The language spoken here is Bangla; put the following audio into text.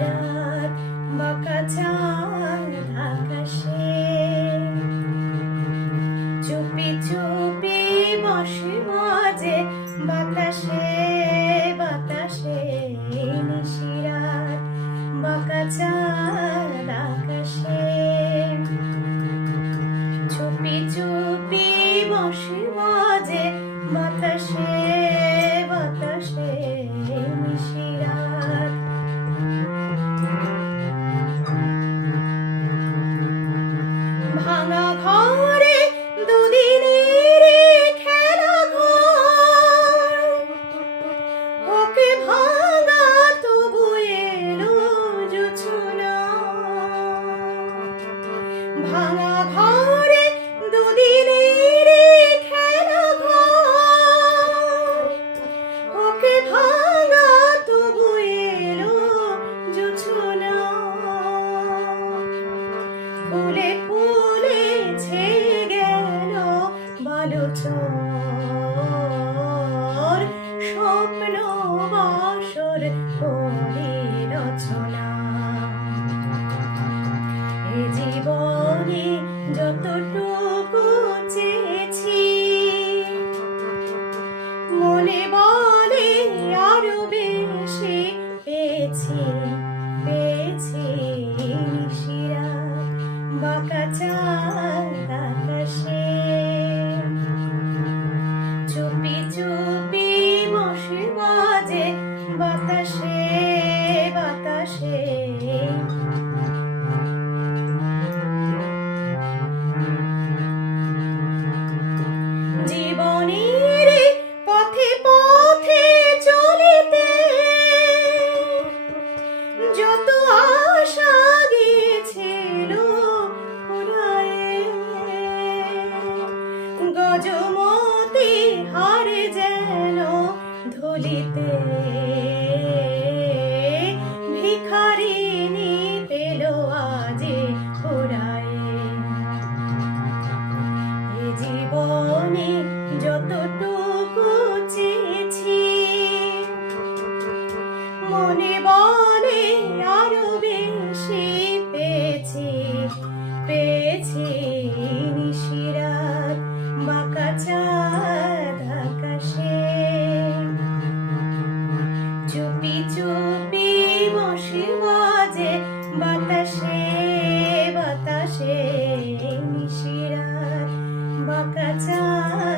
নিশিরাত বাঁকা চাঁদ আকাশে। চুপি চুপি বসে মাঝে বাতাসে বাতাসে নিশিরাত বাঁকা চাঁদ আকাশে। চুপি চুপি ভাঙা ঘরে বাঁকা চাঁদ আকাশে। চুপি চুপি বসে বাজে বাতাসে বাতাসে। গজমতি হারে যেন ধুলিতে time.